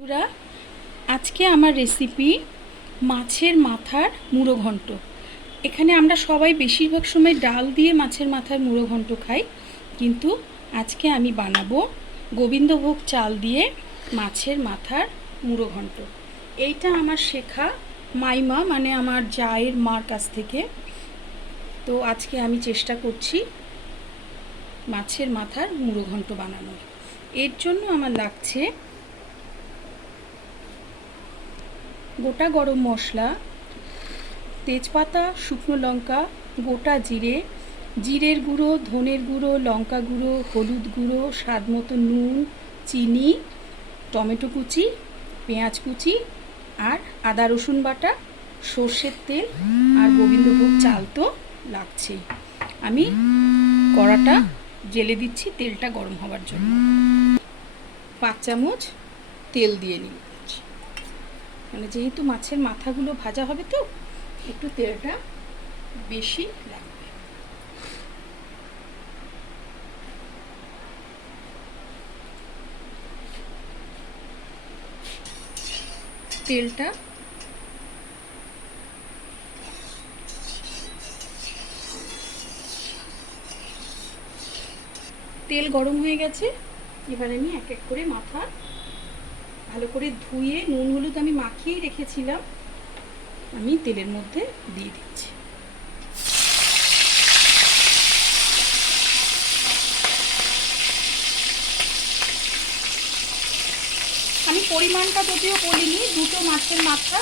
বন্ধুরা, আজকে আমার রেসিপি মাছের মাথার মুড়ো ঘন্ট এখানে আমরা সবাই বেশিরভাগ সময় ডাল দিয়ে মাছের মাথার মুড়ো ঘন্ট খাই, কিন্তু আজকে আমি বানাবো গোবিন্দভোগ চাল দিয়ে মাছের মাথার মুড়ো ঘন্ট এইটা আমার শেখা মাইমা মানে আমার জায়ের মার কাছ থেকে। তো আজকে আমি চেষ্টা করছি মাছের মাথার মুড়ো ঘন্ট বানানোর। এর জন্য আমার লাগছে গোটা গরম মশলা, তেজপাতা, শুকনো লঙ্কা, গোটা জিরে, জিরের গুঁড়ো, ধনের গুঁড়ো, লঙ্কা গুঁড়ো, হলুদ গুঁড়ো, স্বাদ মতো নুন, চিনি, টমেটো কুচি, পেঁয়াজ কুচি আর আদা রসুন বাটা, সর্ষের তেল আর গোবিন্দভোগ চাল তো লাগছেই আমি কড়াটা জেলে দিচ্ছি, তেলটা গরম হওয়ার জন্য। পাঁচ চামচ তেল দিয়ে নিই মানে যেহেতু মাছের মাথাগুলো ভাজা হবে তো, একটু তেলটা বেশি লাগবে। তেলটা তেল গরম হয়ে গেছে, এবার আমি এক এক করে মাথা ভালো করে ধুয়ে নুন হলুদ আমি মাখিয়েই রেখেছিলাম। আমি তেলের মধ্যে দিয়ে দিচ্ছি। আমি পরিমাণটা যদিও বলিনি, দুটো মাছের মাথা,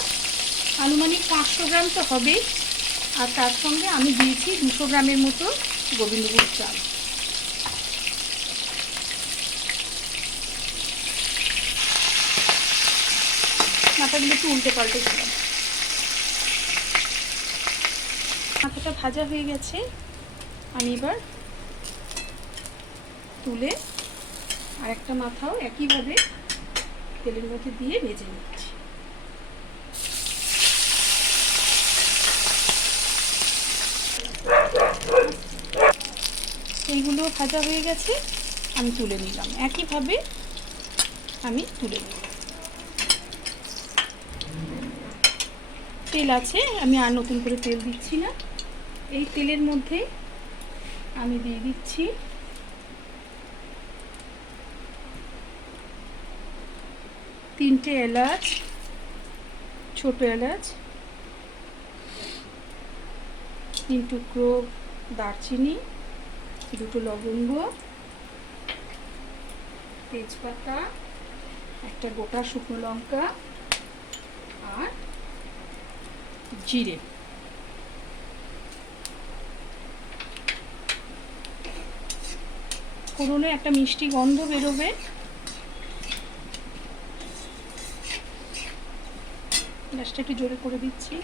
আনুমানিক পাঁচশো গ্রাম তো হবেই। আর তার সঙ্গে আমি দিয়েছি দুশো গ্রামের মতো গোবিন্দভোগ চাল। মাথাগুলো একটু উল্টে পাল্টে দিলাম। মাথাটা ভাজা হয়ে গেছে। আমি এবার তুলে আর একটা মাথাও একইভাবে তেলের মধ্যে দিয়ে ভেজে নিচ্ছি। এইগুলো ভাজা হয়ে গেছে, আমি তুলে নিলাম। একইভাবে আমি তুলে নিলাম। তেল আছে, আমি আর নতুন করে তেল দিচ্ছি না। এই তেলের মধ্যে আমি দিয়ে দিচ্ছি তিনটে এলাচ, ছোট এলাচ, তিন টুকরো দারচিনি, দুটো লবঙ্গ তেজপাতা, একটা গোটা শুকনো লঙ্কা আর জিরে ফোড়নে একটা মিষ্টি গন্ধ বেরোবে। গ্যাসটা একটু জোরে করে দিচ্ছি।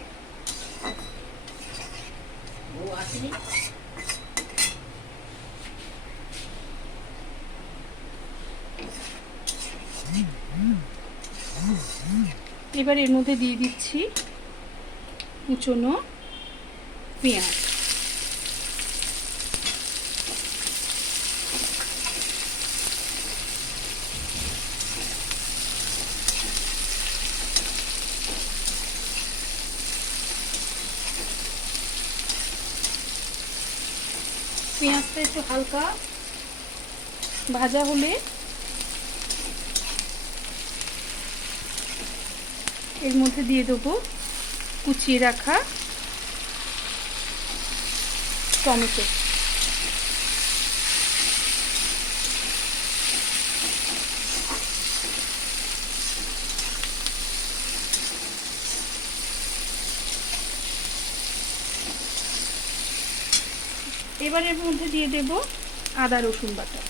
এবার এর মধ্যে দিয়ে দিচ্ছি কুচনো পেঁয়াজ। পেঁয়াজটা একটু হালকা ভাজা হলে এর মধ্যে দিয়ে দেবো কুচিয়ে রাখা টমেটো। এবার এর মধ্যে দিয়ে দেব আদা রসুন বাটা।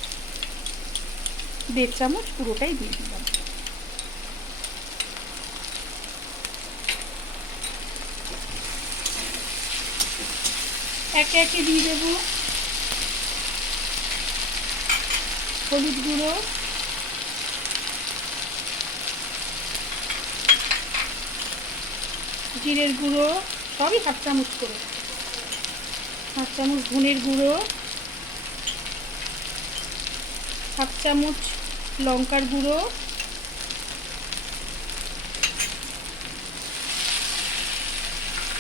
দেড় চামচ পুরোটাই দিয়ে দিলাম। একে একে দিয়ে দেবো। হলুদ গুঁড়ো। জিরের গুঁড়ো, সবই হাফ চামচ করে। হাফ চামচ ধনের গুঁড়ো। হাফ চামচ লঙ্কার গুঁড়ো।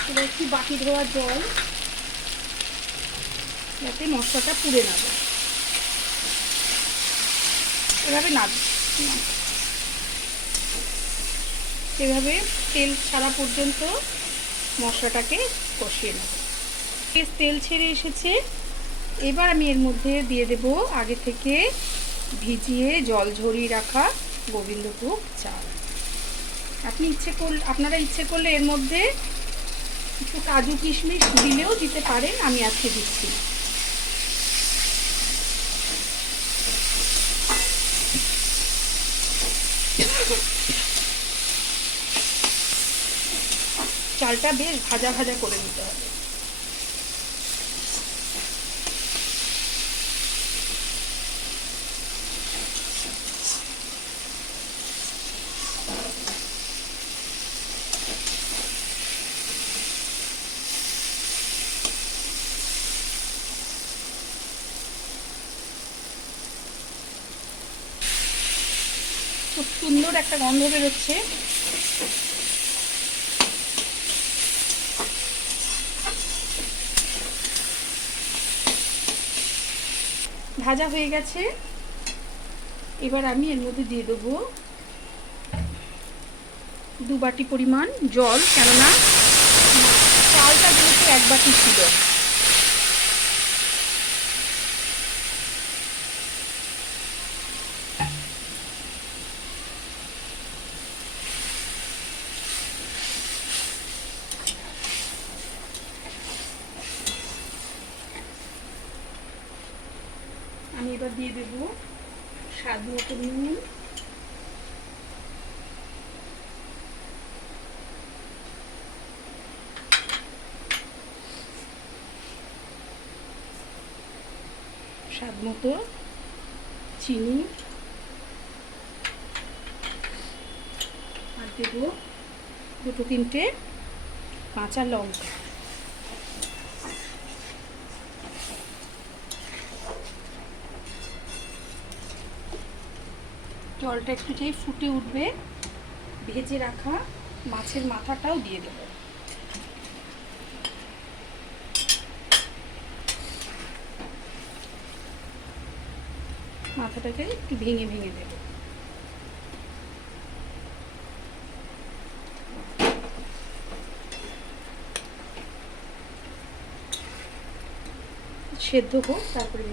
এবার একটু বাটি ধোয়া জল। যাতে মশলাটা পুড়ে না যায় এভাবে না এভাবে তেল ছাড়া পর্যন্ত মশলাটাকে কষিয়ে নেব। বেশ তেল ছেড়ে এসেছে। এবার আমি এর মধ্যে দিয়ে দেব আগে থেকে ভিজিয়ে জল ঝরিয়ে রাখা গোবিন্দভোগ চাল। আপনি ইচ্ছে করলে আপনারা ইচ্ছে করলে এর মধ্যে একটু কাজু কিশমিশ দিলেও দিতে পারেন, আমি আজকে দিচ্ছি চালটা বেশ ভাজা ভাজা করে নিতে হবে। খুব সুন্দর একটা গন্ধ বেরোচ্ছে। ভাজা হয়ে গেছে। এবার আমি এর মধ্যে দিয়ে দেবো দু বাটি পরিমাণ জল, কেননা চালটা যেহেতু এক বাটি ছিল। দিয়ে দেবো স্বাদ মতো নুন। স্বাদ মতো চিনি। আর দেবো দুটো তিনটে কাঁচা লঙ্কা। জলটা একটু যেই ফুটে উঠবে, ভেজে রাখা মাছের মাথাটাও দিয়ে দেব। মাথাটাকে একটু ভেঙে ভেঙে দেব। সেদ্ধ হোক, তারপরে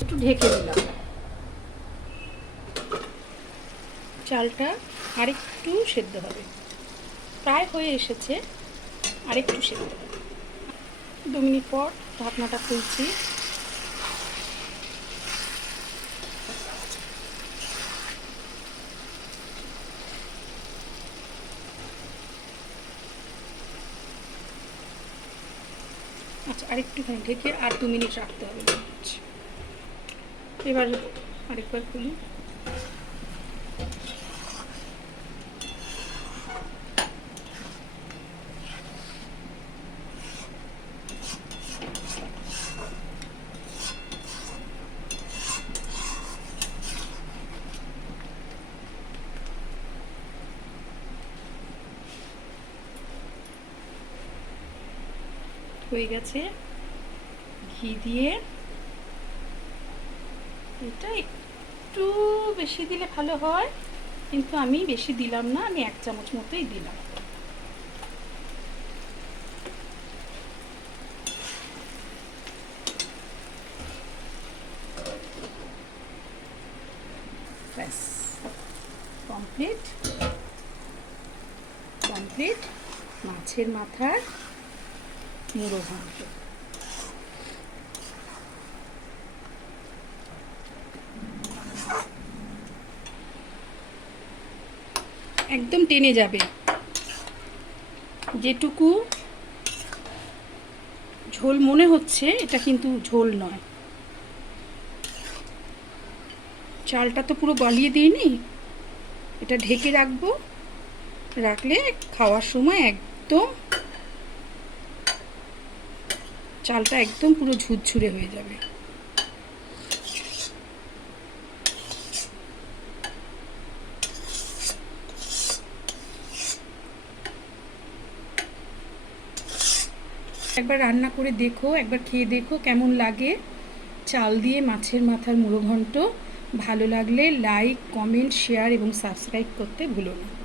একটু ঢেকে দিলাম। চালটা আরেকটু সেদ্ধ হবে। প্রায় হয়ে এসেছে আরেকটু সেদ্ধ। হবে দু মিনিট পর ঢাকনাটা খুলছি। আচ্ছা আরেকটুখানি ঢেকে আর দু মিনিট রাখতে হবে। এবার আরেকবার খুলি। হয়ে গেছে। ঘি দিয়ে এটা একটু বেশি দিলে ভালো হয়, কিন্তু আমি বেশি দিলাম না, আমি এক চামচ মতোই দিলাম। ব্যাস কমপ্লিট কমপ্লিট মাছের মাথার মুড়ো ঘন্ট একদম টেনে যাবে। যেটুকু ঝোল মনে হচ্ছে, এটা কিন্তু ঝোল নয়। চালটা তো পুরো গলিয়ে দিইনি। এটা ঢেকে রাখব। রাখলে খাওয়ার সময় একদম চালটা একদম পুরো ঝুরঝুরে হয়ে যাবে। একবার রান্না করে দেখো, একবার খেয়ে দেখো কেমন লাগে। চাল দিয়ে মাছের মাথার মুড়ো ঘন্ট ভালো লাগলে লাইক কমেন্ট শেয়ার এবং সাবস্ক্রাইব করতে ভুলো না।